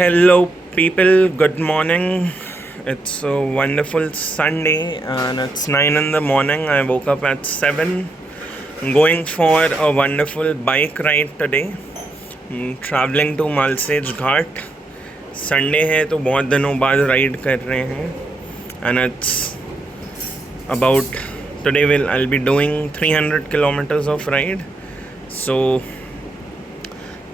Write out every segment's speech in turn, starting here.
Hello, people. Good morning. It's a wonderful Sunday, and it's 9 in the morning. I woke up at 7. I'm going for a wonderful bike ride today. I'm traveling to Malsej Ghat. Sunday है तो बहुत दिनों बाद ride कर रहे हैं, and it's about today I'll be doing 300 kilometers of ride. So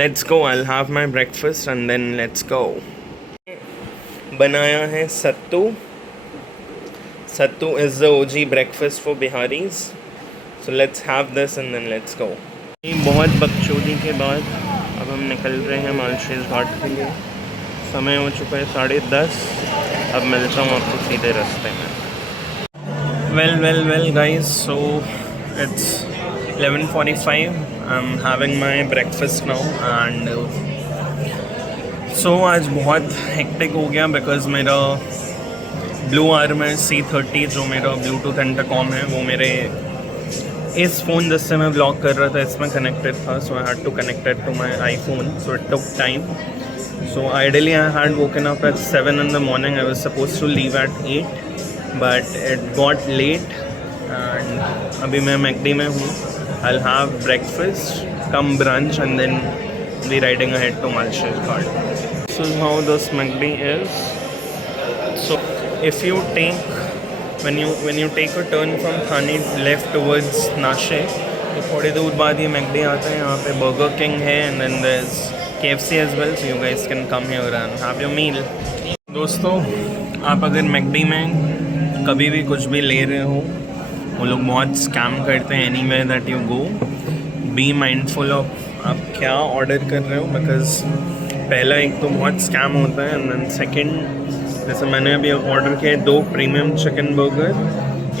let's go. I'll have my breakfast and then let's go. बनाया है सत्तू. Sattu is the OG breakfast for Biharis. So let's have this and then let's go. बहुत बकचोदी के बाद अब हम निकल रहे हैं मालशेज घाट के लिए. समय हो चुका है 10:30. अब मिलता हूँ आपको सीधे रास्ते में. Well guys, so it's 11:45. I'm having my breakfast now and so आज बहुत हेक्टिक हो गया बिकॉज मेरा ब्लू आर्मर C30 जो मेरा ब्लूटूथ इंटरकॉम है वो मेरे इस फ़ोन जिससे मैं व्लॉग कर रहा था इसमें कनेक्टेड था. So I had to connect it to my iPhone. So it took time. So ideally I had woken up at 7 in the morning. I was supposed to leave at 8 but it got late and अभी मैं McD में हूँ. I'll have breakfast, come brunch and then be riding ahead to Malsej Ghat. This is how this McD is. So if you take when you take a turn from Thane left towards Nashik, तो थोड़ी दूर बाद ये McD आता है. यहाँ पे Burger King है and then there's KFC as well, so you guys can come here and have your meal. दोस्तों, आप अगर McD में कभी भी कुछ भी ले रहे हो, वो लोग बहुत स्कैम करते हैं. Anywhere that you go, B mindful of आप क्या ऑर्डर कर रहे हो, बिकॉज पहला एक तो बहुत स्कैम होता है एंड देन सेकंड, जैसे मैंने अभी ऑर्डर किया 2 प्रीमियम चिकन बर्गर,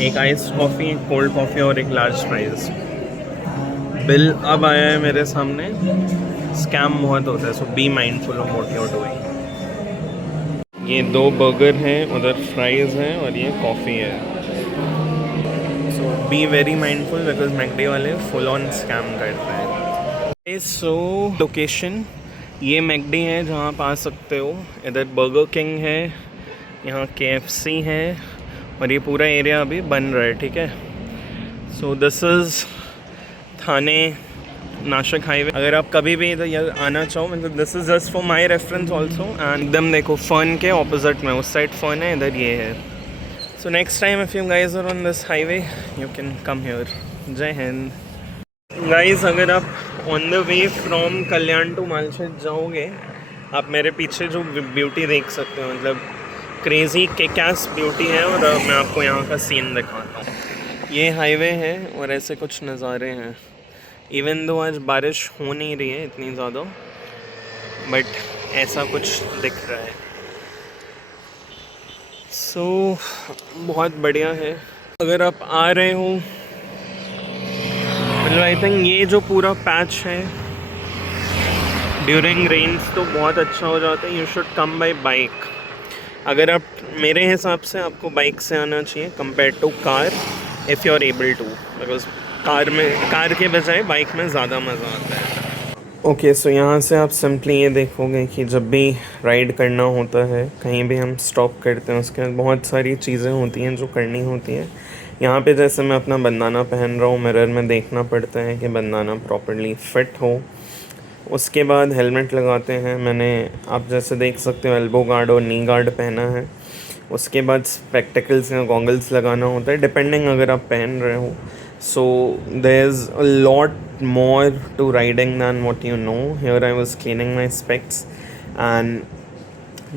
एक आइस कॉफ़ी, एक कोल्ड कॉफ़ी और एक लार्ज फ्राइज. बिल अब आया है मेरे सामने. स्कैम बहुत होता है, so be mindful of what you are doing. ये 2 बर्गर हैं, उधर फ्राइज़ हैं और ये कॉफ़ी है. So be very mindful because McD वाले फुल ऑन स्कैम करते हैं. सो लोकेशन ये मैकडी है जहाँ आप आ सकते हो. इधर बर्गर किंग है, यहाँ KFC है और ये पूरा एरिया अभी बन रहा है. ठीक है. So this is Thane Nashik highway. अगर आप कभी भी इधर आना चाहो, मतलब this is just for my reference also. And एकदम देखो फर्न के ऑपोजिट में, उस साइड फर्न है, इधर ये है. So next time if you guys are on this highway you can come here. जय हिंद. गाइज, अगर आप on the way from Kalyan to Malshej जाओगे, आप मेरे पीछे जो ब्यूटी देख सकते हो, मतलब क्रेज़ी किक-एस ब्यूटी है. और मैं आपको यहाँ का सीन दिखाता हूँ. ये हाईवे है और ऐसे कुछ नज़ारे हैं. इवन दो आज बारिश हो नहीं रही है इतनी ज़्यादा, बट ऐसा कुछ दिख रहा है. सो बहुत बढ़िया है. अगर आप आ रहे हो, मतलब आई थिंक ये जो पूरा पैच है ड्यूरिंग रेन्स तो बहुत अच्छा हो जाता है. You should come by bike. अगर आप, मेरे हिसाब से आपको बाइक से आना चाहिए compare to car, if you are able to, because car के बजाय बाइक में ज़्यादा मज़ा आता है. ओके, सो यहाँ से आप सिंपली ये देखोगे कि जब भी राइड करना होता है, कहीं भी हम स्टॉप करते हैं, उसके बाद बहुत सारी चीज़ें होती हैं जो करनी होती हैं. यहाँ पे जैसे मैं अपना बंदाना पहन रहा हूँ, मिरर में देखना पड़ता है कि बंदाना प्रॉपर्ली फिट हो. उसके बाद हेलमेट लगाते हैं. मैंने, आप जैसे देख सकते हो, एल्बो गार्ड और नी गार्ड पहना है. उसके बाद स्पेक्टिकल्स या गॉगल्स लगाना होता है, डिपेंडिंग अगर आप पहन रहे हो. So there's a lot more to riding than what you know. Here I was cleaning my specs and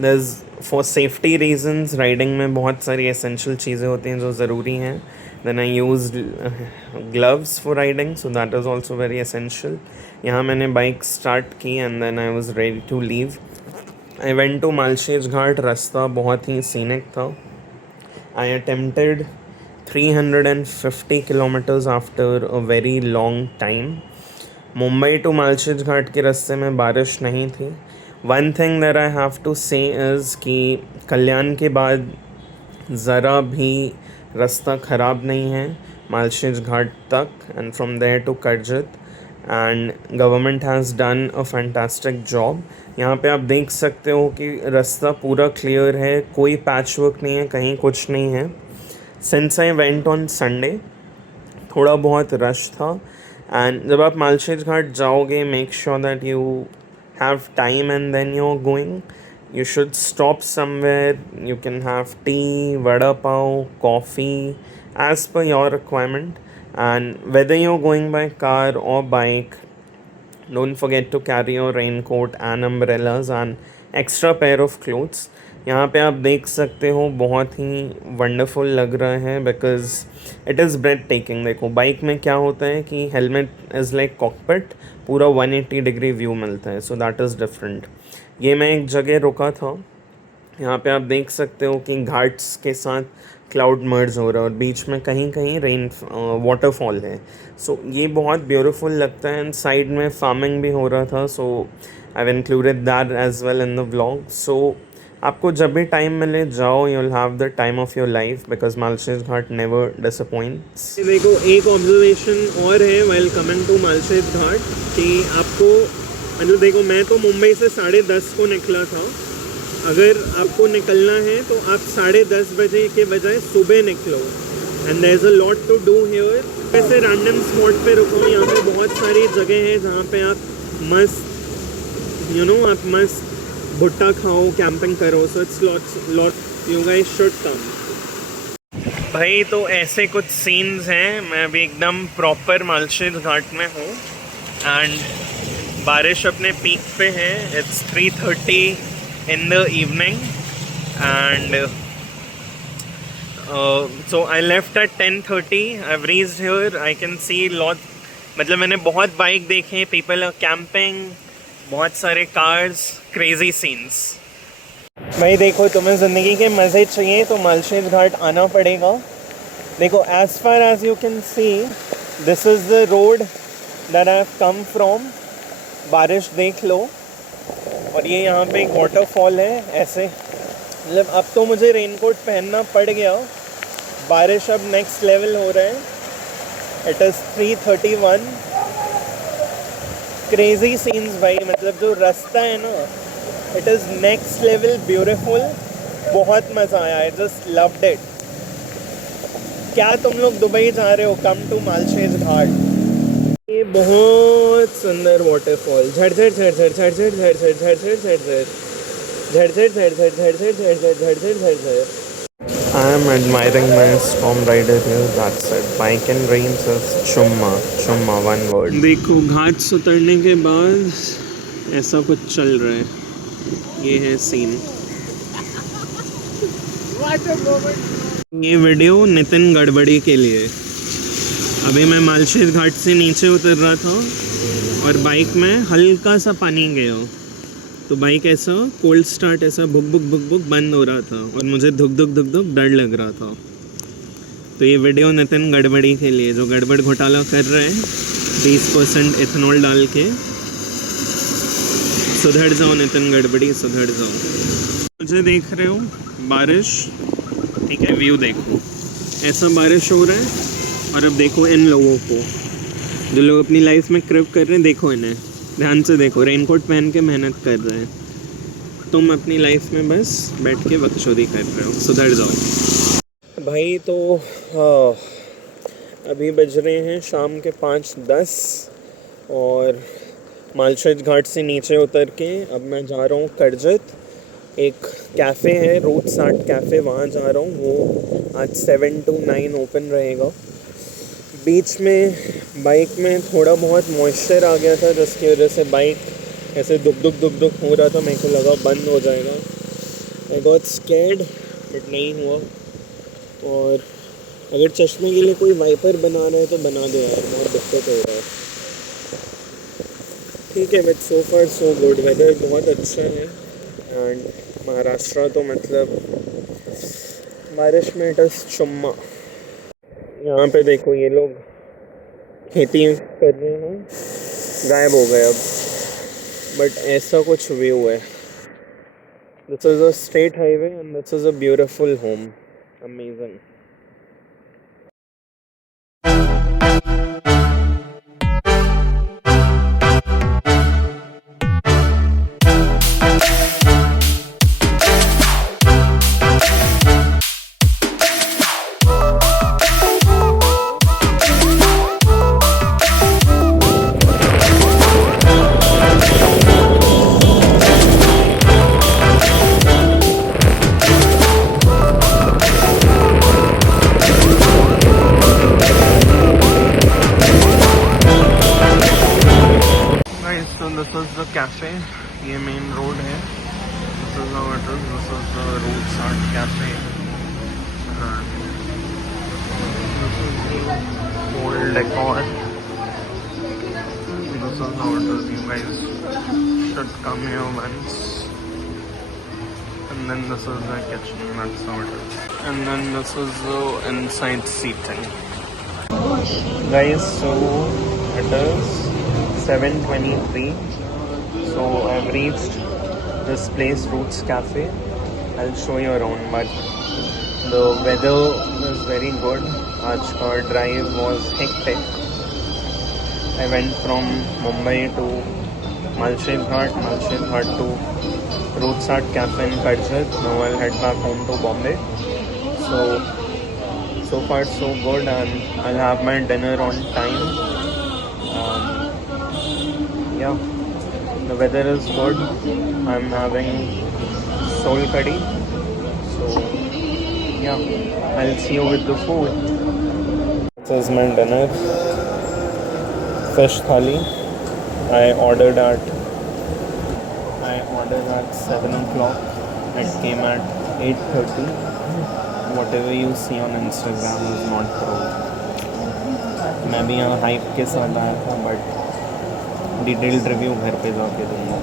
there's, for safety reasons, riding में बहुत सारी essential चीज़ें होती हैं जो ज़रूरी हैं. Then I used gloves for riding, so that is also very essential. यहाँ मैंने बाइक स्टार्ट की and then I was ready to leave. I went to Malsej Ghat. रास्ता बहुत ही सीनिक था. I attempted 350 kilometers after a very long time. Mumbai to Malshej Ghat के रास्ते में बारिश नहीं थी. One thing that I have to say is कि कल्याण के बाद ज़रा भी रास्ता ख़राब नहीं है मालशेज घाट तक, and from there to Karjat. And government has done a fantastic job. यहाँ पे आप देख सकते हो कि रास्ता पूरा क्लियर है, कोई पैच वर्क नहीं है, कहीं कुछ नहीं है। Since I went on Sunday थोड़ा बहुत रश था। एंड जब आप मालशेज घाट जाओगे, make sure that you have time and then you are going. You should stop somewhere. You can have tea, vada pav, coffee, as per your requirement. And whether you're going by car or bike, don't forget to carry your raincoat and umbrellas and extra pair of clothes. यहाँ पे आप देख सकते हो बहुत ही wonderful लग रहा है because it is breathtaking. देखो बाइक में क्या होता है कि हेलमेट इज़ लाइक कॉकपिट, पूरा 180 डिग्री व्यू मिलता है, सो दैट इज़ डिफरेंट। ये मैं एक जगह रुका था, यहाँ पे आप देख सकते हो कि घाट्स के साथ क्लाउड मर्ज हो रहा है और बीच में कहीं कहीं रेन वाटरफॉल है। सो ये बहुत ब्यूटीफुल लगता है। एंड साइड में फार्मिंग भी हो रहा था, so I have included that as well in the vlog. So आपको जब भी टाइम मिले जाओ, you will have the time of your life because Malshej Ghat never disappoints. देखो एक ऑब्जर्वेशन और है while coming to Malshej Ghat कि आपको मतलब देखो मैं तो मुंबई से 10:30 को निकला था। अगर आपको निकलना है तो आप 10:30 बजे के बजाय सुबह निकलो। And there is a lot to do here. ऐसे रैंडम स्पॉट पे रुको, यहाँ पे बहुत सारी जगह है जहाँ पे आप मस्त आप मस्त भुट्टा खाओ, कैंपिंग करो। So it's lot you guys should come. भाई तो ऐसे कुछ सीन्स हैं। मैं अभी एकदम प्रॉपर मालशेज घाट में हूँ एंड बारिश अपने पीक पे है। It's 3:30 in the evening and so I left at 10:30. I've reached here. I can see lot मतलब मैंने बहुत बाइक देखे, people are camping, बहुत सारे cars, crazy scenes। भाई देखो तुम्हें ज़िंदगी के मज़े चाहिए तो मालशेज घाट आना पड़ेगा। देखो as far as you can see this is the road that I have come from। बारिश देख लो और ये यहाँ पे एक वाटरफॉल है। ऐसे मतलब अब तो मुझे रेनकोट पहनना पड़ गया, बारिश अब नेक्स्ट लेवल हो रहा है। It is 3:31। क्रेजी सीन्स भाई, मतलब जो रास्ता है ना it is next level beautiful. बहुत मज़ा आया, आई जस्ट लव्ड इट। क्या तुम लोग दुबई जा रहे हो, कम टू मालशेज घाट। ये बहुत सुंदर waterfall, झड़झड़ झड़झड़ झड़झड़ झड़झड़ झड़झड़ झड़झड़ झड़झड़ झड़झड़ झड़झड़ झड़झड़ झड़झड़ झड़झड़। I am admiring my storm rider here. That's it. Bike and rains is chumma chumma, one word. देखो घाट से उतरने के बाद ऐसा कुछ चल रहा है। ये है सीन। ये वीडियो नितिन गड़बड़ी के लिए। अभी मैं मालशेज घाट से नीचे उतर रहा था और बाइक में हल्का सा पानी गया तो बाइक ऐसा कोल्ड स्टार्ट ऐसा बुक बुक बुक बुक बंद हो रहा था और मुझे धुक धुक धुक धुक डर लग रहा था। तो ये वीडियो नितिन गड़बड़ी के लिए, जो गड़बड़ घोटाला कर रहे हैं 20% इथेनॉल डाल के। सुधर जाओ नितिन गड़बड़ी, सुधर जाओ। मुझे देख रहे हो बारिश, ठीक है, व्यू देखो ऐसा बारिश हो रहा है। और अब देखो इन लोगों को जो लोग अपनी लाइफ में क्रिप कर रहे हैं, देखो इन्हें ध्यान से देखो, रेनकोट पहन के मेहनत कर रहे हैं। तुम अपनी लाइफ में बस बैठ के बकचोदी कर रहे हो, सुधर जाओ भाई। तो अभी बज रहे हैं शाम के 5:10 और मालशेज घाट से नीचे उतर के अब मैं जा रहा हूँ करजत। एक कैफ़े है रूट 60 कैफ़े, वहाँ जा रहा हूँ। वो आज 7 to 9 ओपन रहेगा। बीच में बाइक में थोड़ा बहुत मॉइस्चर आ गया था जिसकी वजह से बाइक ऐसे दुख दुख दुख दुख हो रहा था। मेरे को लगा बंद हो जाएगा। आई गॉट स्कैर्ड बट नहीं हुआ। और अगर चश्मे के लिए कोई वाइपर बना रहा है तो बना दो यार, बहुत दिक्कत हो रहा है। ठीक है, but so far so good, weather बहुत अच्छा है। एंड महाराष्ट्र तो मतलब बारिश में इट इज़ चुम्मा। यहाँ पे देखो ये लोग खेती कर रहे हैं, गायब हो गए अब, बट ऐसा कुछ व्यू है। This is a state highway and this is a beautiful home, amazing. is how it is. This is the Roots Art Cafe. And this is the old decor. This is how it is. You guys should come here once. And then this is the kitchen. That's how it is. And then this is the inside seating. Guys, so it is 7:23. So I've reached this place, Roots Cafe. I'll show you around, but the weather was very good. Aaj ka drive was hectic. I went from Mumbai to Malshet Ghat to Roots Art Cafe in Karjat. Now I'll head back home to Bombay. So far so good, and I'll have my dinner on time. Yeah, the weather is good. I'm having soul curry. So yeah, I'll see you with the food. This is my dinner. Fish thali. I ordered at 7 o'clock. It came at 8:30. Whatever you see on Instagram is not true. मैं भी यहाँ hype के साथ आया था, but detailed review घर पे जाके दूँगा.